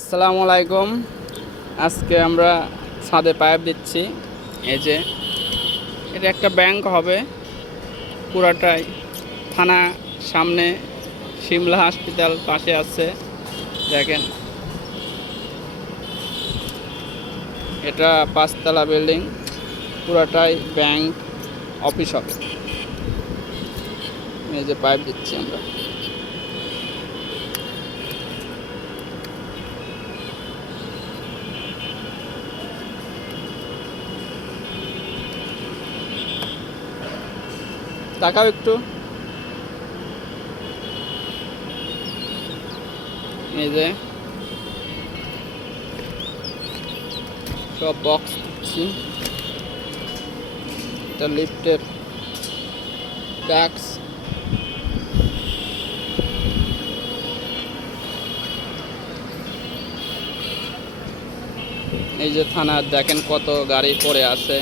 আসসালামু আলাইকুম। আজকে আমরা ছাদে পাইপ দিচ্ছি। এই যে এটা একটা ব্যাংক হবে, পুরাটাই থানা সামনে, শিমলা হসপিটাল পাশে আছে। দেখেন, এটা 5 তলা বিল্ডিং, পুরাটাই ব্যাংক অফিস হবে। এই যে পাইপ দিচ্ছি আমরা। তাকাও একটু। এই যে সব বক্স দিচ্ছি। এটা লিফটের ট্যাক্স। এই যে থানার দেখেন কত গাড়ি পড়ে আছে।